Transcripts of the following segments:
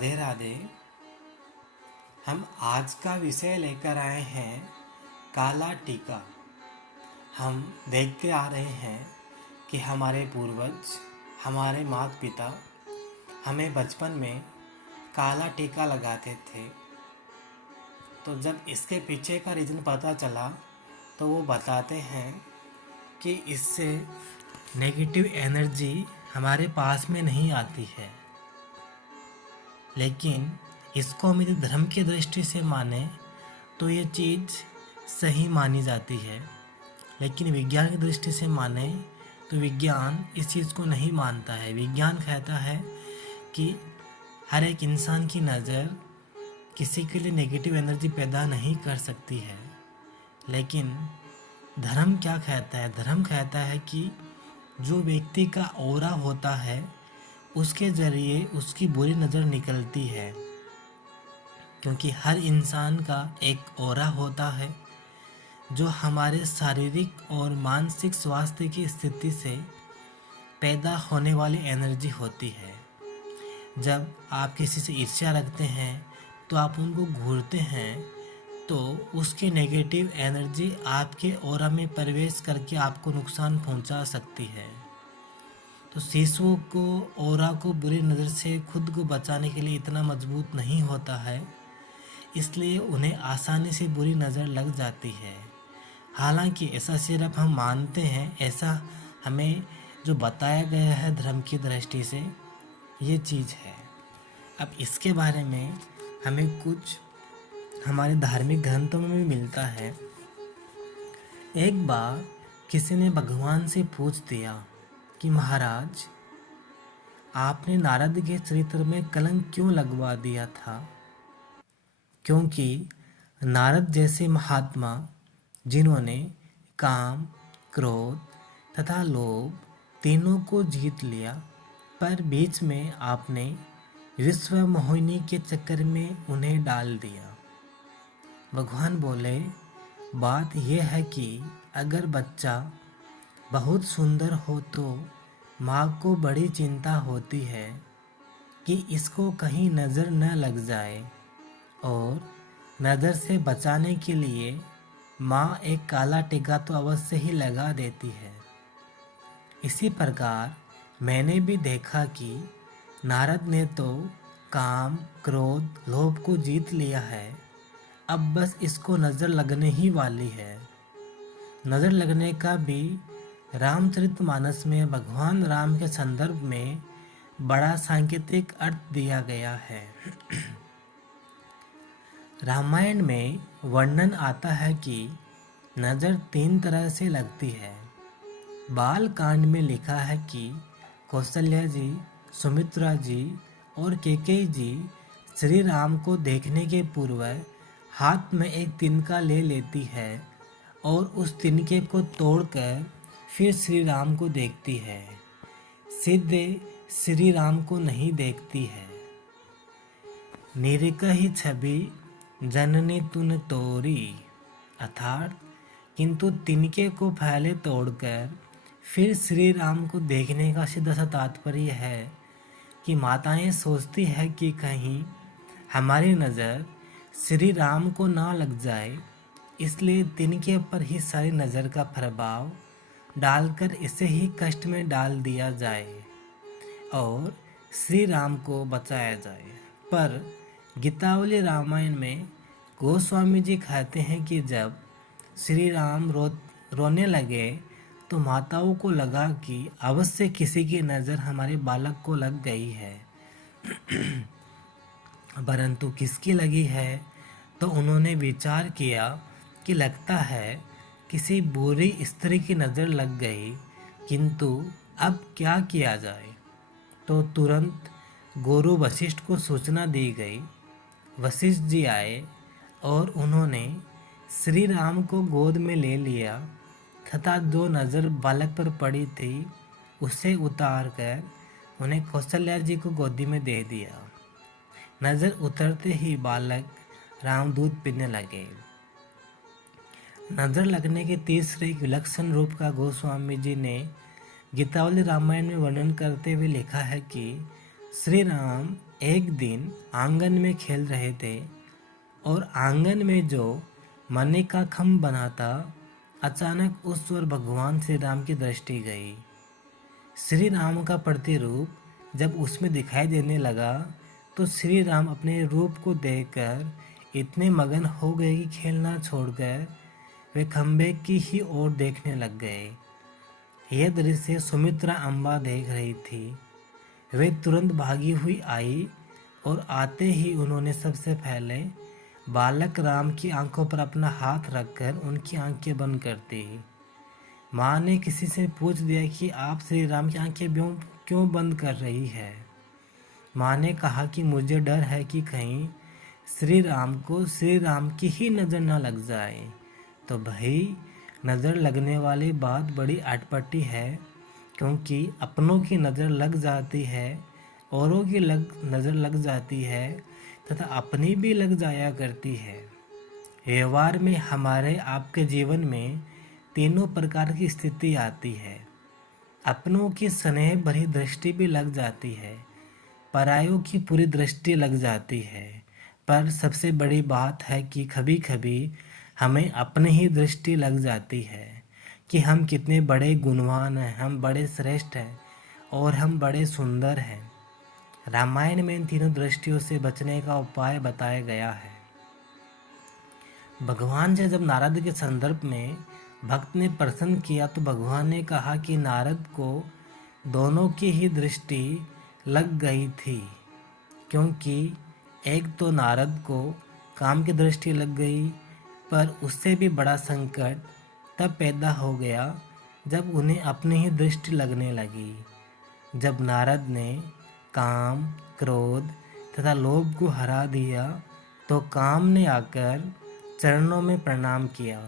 राधे राधे। हम आज का विषय लेकर आए हैं काला टीका। हम देखते आ रहे हैं कि हमारे पूर्वज, हमारे माता पिता हमें बचपन में काला टीका लगाते थे। तो जब इसके पीछे का रीज़न पता चला तो वो बताते हैं कि इससे नेगेटिव एनर्जी हमारे पास में नहीं आती है। लेकिन इसको हम यदि धर्म की दृष्टि से माने तो ये चीज़ सही मानी जाती है, लेकिन विज्ञान की दृष्टि से माने तो विज्ञान इस चीज़ को नहीं मानता है। विज्ञान कहता है कि हर एक इंसान की नज़र किसी के लिए नेगेटिव एनर्जी पैदा नहीं कर सकती है। लेकिन धर्म क्या कहता है? धर्म कहता है कि जो व्यक्ति का ऑरा होता है उसके ज़रिए उसकी बुरी नज़र निकलती है, क्योंकि हर इंसान का एक ऑरा होता है जो हमारे शारीरिक और मानसिक स्वास्थ्य की स्थिति से पैदा होने वाली एनर्जी होती है। जब आप किसी से ईर्ष्या रखते हैं तो आप उनको घूरते हैं तो उसकी नेगेटिव एनर्जी आपके ऑरा में प्रवेश करके आपको नुकसान पहुंचा सकती है। तो शिशुओं को ऑरा को बुरी नज़र से खुद को बचाने के लिए इतना मजबूत नहीं होता है, इसलिए उन्हें आसानी से बुरी नज़र लग जाती है। हालांकि ऐसा सिर्फ हम मानते हैं, ऐसा हमें जो बताया गया है धर्म की दृष्टि से ये चीज़ है। अब इसके बारे में हमें कुछ हमारे धार्मिक ग्रंथों में भी मिलता है। एक बार किसी ने भगवान से पूछ दिया कि महाराज, आपने नारद के चरित्र में कलंक क्यों लगवा दिया था? क्योंकि नारद जैसे महात्मा जिन्होंने काम, क्रोध तथा लोभ तीनों को जीत लिया, पर बीच में आपने विश्व मोहिनी के चक्कर में उन्हें डाल दिया। भगवान बोले, बात यह है कि अगर बच्चा बहुत सुंदर हो तो माँ को बड़ी चिंता होती है कि इसको कहीं नज़र न लग जाए, और नज़र से बचाने के लिए माँ एक काला टीका तो अवश्य ही लगा देती है। इसी प्रकार मैंने भी देखा कि नारद ने तो काम, क्रोध, लोभ को जीत लिया है, अब बस इसको नज़र लगने ही वाली है। नज़र लगने का भी रामचरितमानस में भगवान राम के संदर्भ में बड़ा सांकेतिक अर्थ दिया गया है। रामायण में वर्णन आता है कि नज़र 3 तरह से लगती है। बाल कांड में लिखा है कि कौशल्या जी, सुमित्रा जी और कैकेयी जी श्री राम को देखने के पूर्व हाथ में एक तिनका ले लेती है और उस तिनके को तोड़कर फिर श्री राम को देखती है, सीधे श्री राम को नहीं देखती है। निरकही छवि जननी तुन तोरी, अर्थात किंतु तिनके को पहले तोड़कर फिर श्री राम को देखने का सीधा सा तात्पर्य है कि माताएं सोचती है कि कहीं हमारी नज़र श्री राम को ना लग जाए, इसलिए तिनके पर ही सारी नज़र का प्रभाव डालकर इसे ही कष्ट में डाल दिया जाए और श्री राम को बचाया जाए। पर गीतावली रामायण में गोस्वामी जी कहते हैं कि जब श्री राम रोने लगे तो माताओं को लगा कि अवश्य किसी की नज़र हमारे बालक को लग गई है। परंतु किसकी लगी है तो उन्होंने विचार किया कि लगता है किसी बुरी स्त्री की नज़र लग गई, किंतु अब क्या किया जाए? तो तुरंत गुरु वशिष्ठ को सूचना दी गई। वशिष्ठ जी आए और उन्होंने श्री राम को गोद में ले लिया तथा जो नज़र बालक पर पड़ी थी उसे उतार कर उन्हें कौशल्या जी को गोदी में दे दिया। नज़र उतरते ही बालक राम दूध पीने लगे। नज़र लगने के तीसरे विलक्षण रूप का गोस्वामी जी ने गीतावली रामायण में वर्णन करते हुए लिखा है कि श्री राम एक दिन आंगन में खेल रहे थे और आंगन में जो मणि का खम्भ बना था, अचानक उस ओर भगवान श्री राम की दृष्टि गई। श्री राम का प्रतिरूप जब उसमें दिखाई देने लगा तो श्री राम अपने रूप को देखकर इतने मगन हो गए कि खेलना छोड़कर वे खंभे की ही ओर देखने लग गए। यह दृश्य सुमित्रा अम्बा देख रही थी। वे तुरंत भागी हुई आई और आते ही उन्होंने सबसे पहले बालक राम की आंखों पर अपना हाथ रखकर उनकी आंखें बंद कर दी। माँ ने किसी से पूछ दिया कि आप श्री राम की आंखें क्यों बंद कर रही है। माँ ने कहा कि मुझे डर है कि कहीं श्री राम को श्री राम की ही नज़र न लग जाए। तो भाई, नज़र लगने वाली बात बड़ी अटपटी है, क्योंकि अपनों की नज़र लग जाती है, औरों की नज़र लग जाती है तथा अपनी भी लग जाया करती है। व्यवहार में हमारे आपके जीवन में तीनों प्रकार की स्थिति आती है। अपनों की स्नेह भरी दृष्टि भी लग जाती है, परायों की पूरी दृष्टि लग जाती है, पर सबसे बड़ी बात है कि कभी कभी हमें अपनी ही दृष्टि लग जाती है कि हम कितने बड़े गुणवान हैं, हम बड़े श्रेष्ठ हैं और हम बड़े सुंदर हैं। रामायण में इन तीनों दृष्टियों से बचने का उपाय बताया गया है। भगवान से जब नारद के संदर्भ में भक्त ने प्रश्न किया तो भगवान ने कहा कि नारद को दोनों की ही दृष्टि लग गई थी, क्योंकि एक तो नारद को काम की दृष्टि लग गई, पर उससे भी बड़ा संकट तब पैदा हो गया जब उन्हें अपनी ही दृष्टि लगने लगी। जब नारद ने काम, क्रोध तथा लोभ को हरा दिया तो काम ने आकर चरणों में प्रणाम किया,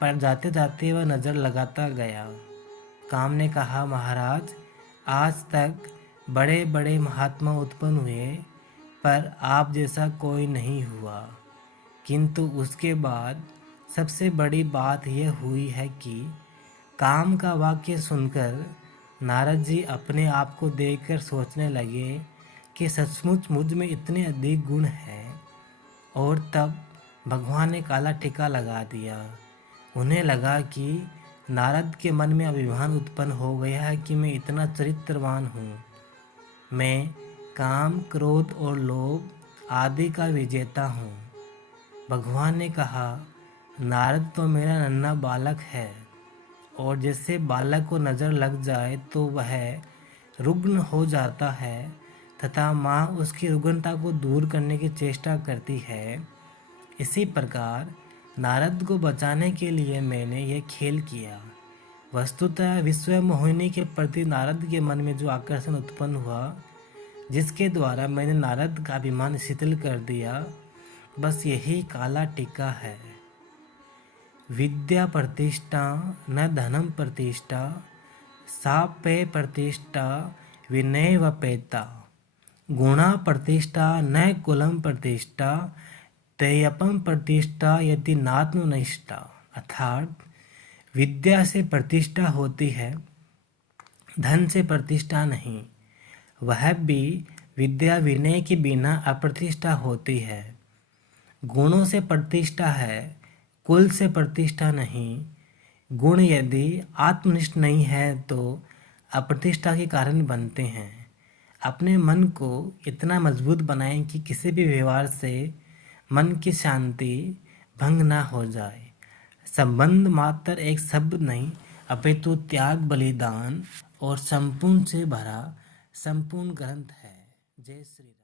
पर जाते जाते वह नज़र लगाता गया। काम ने कहा, महाराज, आज तक बड़े बड़े महात्मा उत्पन्न हुए, पर आप जैसा कोई नहीं हुआ। किंतु उसके बाद सबसे बड़ी बात यह हुई है कि काम का वाक्य सुनकर नारद जी अपने आप को देखकर सोचने लगे कि सचमुच मुझ में इतने अधिक गुण हैं। और तब भगवान ने काला टीका लगा दिया। उन्हें लगा कि नारद के मन में अभिमान उत्पन्न हो गया है कि मैं इतना चरित्रवान हूँ, मैं काम, क्रोध और लोभ आदि का विजेता हूँ। भगवान ने कहा, नारद तो मेरा नन्हा बालक है, और जैसे बालक को नज़र लग जाए तो वह रुग्ण हो जाता है तथा माँ उसकी रुग्णता को दूर करने की चेष्टा करती है, इसी प्रकार नारद को बचाने के लिए मैंने यह खेल किया। वस्तुतः विश्व मोहिनी के प्रति नारद के मन में जो आकर्षण उत्पन्न हुआ, जिसके द्वारा मैंने नारद का अभिमान शिथिल कर दिया, बस यही काला टीका है। विद्या प्रतिष्ठा न धनम प्रतिष्ठा, सापे प्रतिष्ठा विनय वपेता, गुणा प्रतिष्ठा न कुलम प्रतिष्ठा, तेयपम प्रतिष्ठा यदि नात्मनिष्ठा। अर्थात विद्या से प्रतिष्ठा होती है, धन से प्रतिष्ठा नहीं। वह भी विद्या विनय के बिना अप्रतिष्ठा होती है। गुणों से प्रतिष्ठा है, कुल से प्रतिष्ठा नहीं। गुण यदि आत्मनिष्ठ नहीं है तो अप्रतिष्ठा के कारण बनते हैं। अपने मन को इतना मजबूत बनाएं कि किसी भी व्यवहार से मन की शांति भंग ना हो जाए। संबंध मात्र एक शब्द नहीं, अपितु त्याग, बलिदान और संपूर्ण से भरा संपूर्ण ग्रंथ है। जय श्री राम।